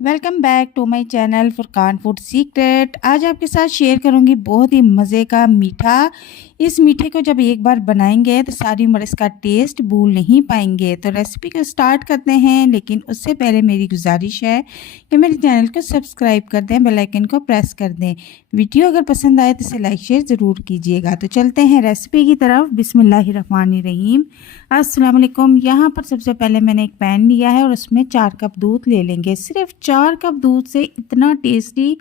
Welcome back to my channel Furqan food secret. आज आपके साथ शेयर करूंगी बहुत ही मज़े का मीठा। इस मीठे को जब एक बार बनाएंगे तो सारी उम्र इसका टेस्ट भूल नहीं पाएंगे। तो रेसिपी को स्टार्ट करते हैं, लेकिन उससे पहले मेरी गुजारिश है कि मेरे चैनल को सब्सक्राइब कर दें, बेल आइकन को प्रेस कर दें। वीडियो अगर पसंद आए तो इसे लाइक शेयर ज़रूर कीजिएगा। तो चलते हैं रेसिपी की तरफ। बिस्मिल्लाहिर्रहमानिर्रहीम। अस्सलाम वालेकुम। यहाँ पर सबसे पहले मैंने एक पैन लिया है और उसमें 4 कप दूध ले लेंगे। सिर्फ 4 कप दूध से इतना टेस्टी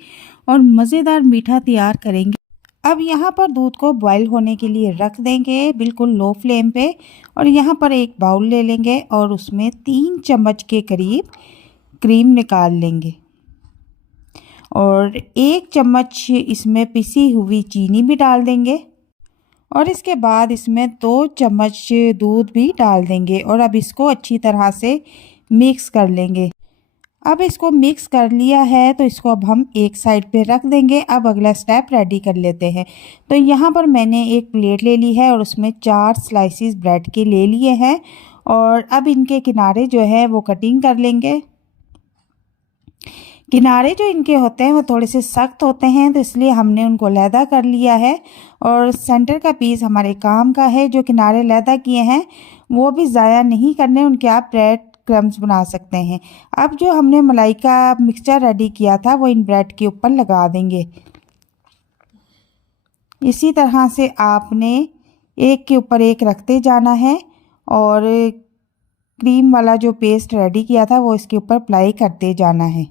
और मज़ेदार मीठा तैयार करेंगे। अब यहाँ पर दूध को बॉईल होने के लिए रख देंगे बिल्कुल लो फ्लेम पे। और यहाँ पर एक बाउल ले लेंगे और उसमें 3 चम्मच के करीब क्रीम निकाल लेंगे और 1 चम्मच इसमें पिसी हुई चीनी भी डाल देंगे और इसके बाद इसमें 2 चम्मच दूध भी डाल देंगे और अब इसको अच्छी तरह से मिक्स कर लेंगे। अब इसको मिक्स कर लिया है तो इसको अब हम एक साइड पे रख देंगे। अब अगला स्टेप रेडी कर लेते हैं। तो यहाँ पर मैंने एक प्लेट ले ली है और उसमें 4 स्लाइसिस ब्रेड के ले लिए हैं और अब इनके किनारे जो है वो कटिंग कर लेंगे। किनारे जो इनके होते हैं वो थोड़े से सख्त होते हैं, तो इसलिए हमने उनको लैदा कर लिया है और सेंटर का पीस हमारे काम का है। जो किनारे लैदा किए हैं वो भी ज़ाया नहीं करने, उनके आप ब्रेड क्रम्स बना सकते हैं। अब जो हमने मलाई का मिक्सचर रेडी किया था वो इन ब्रेड के ऊपर लगा देंगे। इसी तरह से आपने एक के ऊपर एक रखते जाना है और क्रीम वाला जो पेस्ट रेडी किया था वो इसके ऊपर अप्लाई करते जाना है।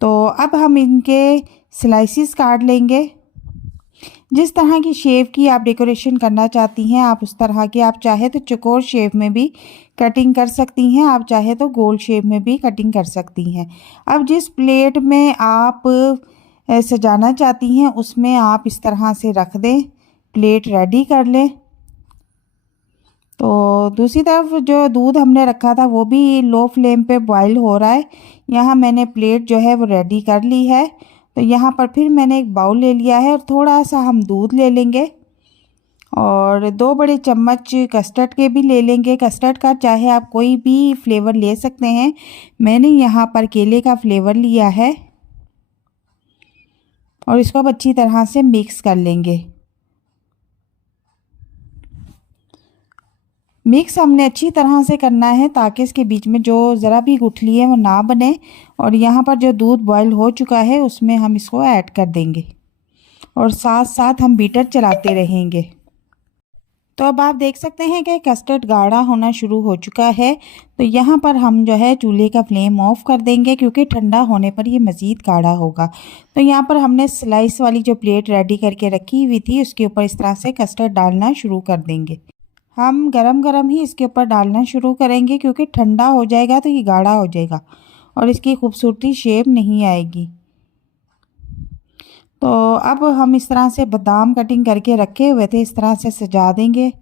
तो अब हम इनके स्लाइसिस काट लेंगे। जिस तरह की शेप की आप डेकोरेशन करना चाहती हैं आप उस तरह की, आप चाहे तो चौकोर शेप में भी कटिंग कर सकती हैं, आप चाहे तो गोल शेप में भी कटिंग कर सकती हैं। अब जिस प्लेट में आप सजाना चाहती हैं उसमें आप इस तरह से रख दें, प्लेट रेडी कर लें। तो दूसरी तरफ जो दूध हमने रखा था वो भी लो फ्लेम पे बॉईल हो रहा है। यहाँ मैंने प्लेट जो है वो रेडी कर ली है। तो यहाँ पर फिर मैंने एक बाउल ले लिया है और थोड़ा सा हम दूध ले लेंगे और 2 बड़े चम्मच कस्टर्ड के भी ले लेंगे। कस्टर्ड का चाहे आप कोई भी फ्लेवर ले सकते हैं, मैंने यहाँ पर केले का फ्लेवर लिया है और इसको अब अच्छी तरह से मिक्स कर लेंगे। मिक्स हमने अच्छी तरह से करना है ताकि इसके बीच में जो ज़रा भी गुठली है वो ना बने। और यहाँ पर जो दूध बॉईल हो चुका है उसमें हम इसको ऐड कर देंगे और साथ साथ हम बीटर चलाते रहेंगे। तो अब आप देख सकते हैं कि कस्टर्ड गाढ़ा होना शुरू हो चुका है। तो यहाँ पर हम जो है चूल्हे का फ्लेम ऑफ कर देंगे क्योंकि ठंडा होने पर ये मज़ीद गाढ़ा होगा। तो यहाँ पर हमने स्लाइस वाली जो प्लेट रेडी करके रखी हुई थी उसके ऊपर इस तरह से कस्टर्ड डालना शुरू कर देंगे। हम गरम गरम ही इसके ऊपर डालना शुरू करेंगे क्योंकि ठंडा हो जाएगा तो ये गाढ़ा हो जाएगा और इसकी खूबसूरती शेप नहीं आएगी। तो अब हम इस तरह से बादाम कटिंग करके रखे हुए थे इस तरह से सजा देंगे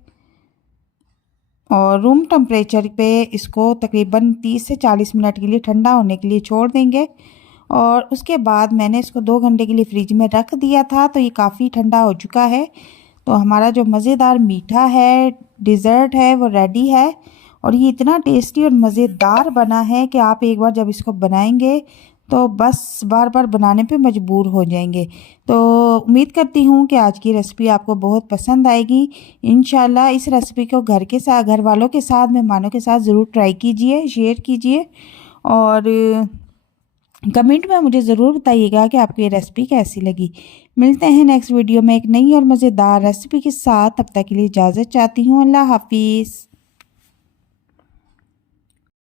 और रूम टेम्परेचर पे इसको तकरीबन 30 से 40 मिनट के लिए ठंडा होने के लिए छोड़ देंगे। और उसके बाद मैंने इसको 2 घंटे के लिए फ्रिज में रख दिया था। तो ये काफ़ी ठंडा हो चुका है। तो हमारा जो मज़ेदार मीठा है डिज़र्ट है वो रेडी है और ये इतना टेस्टी और मज़ेदार बना है कि आप एक बार जब इसको बनाएंगे तो बस बार बार बनाने पे मजबूर हो जाएंगे। तो उम्मीद करती हूँ कि आज की रेसिपी आपको बहुत पसंद आएगी। इंशाल्लाह इस रेसिपी को घर के साथ, घर वालों के साथ, मेहमानों के साथ ज़रूर ट्राई कीजिए, शेयर कीजिए और कमेंट में मुझे ज़रूर बताइएगा कि आपको ये रेसिपी कैसी लगी। मिलते हैं नेक्स्ट वीडियो में एक नई और मज़ेदार रेसिपी के साथ। तब तक के लिए इजाज़त चाहती हूँ। अल्लाह हाफिज़।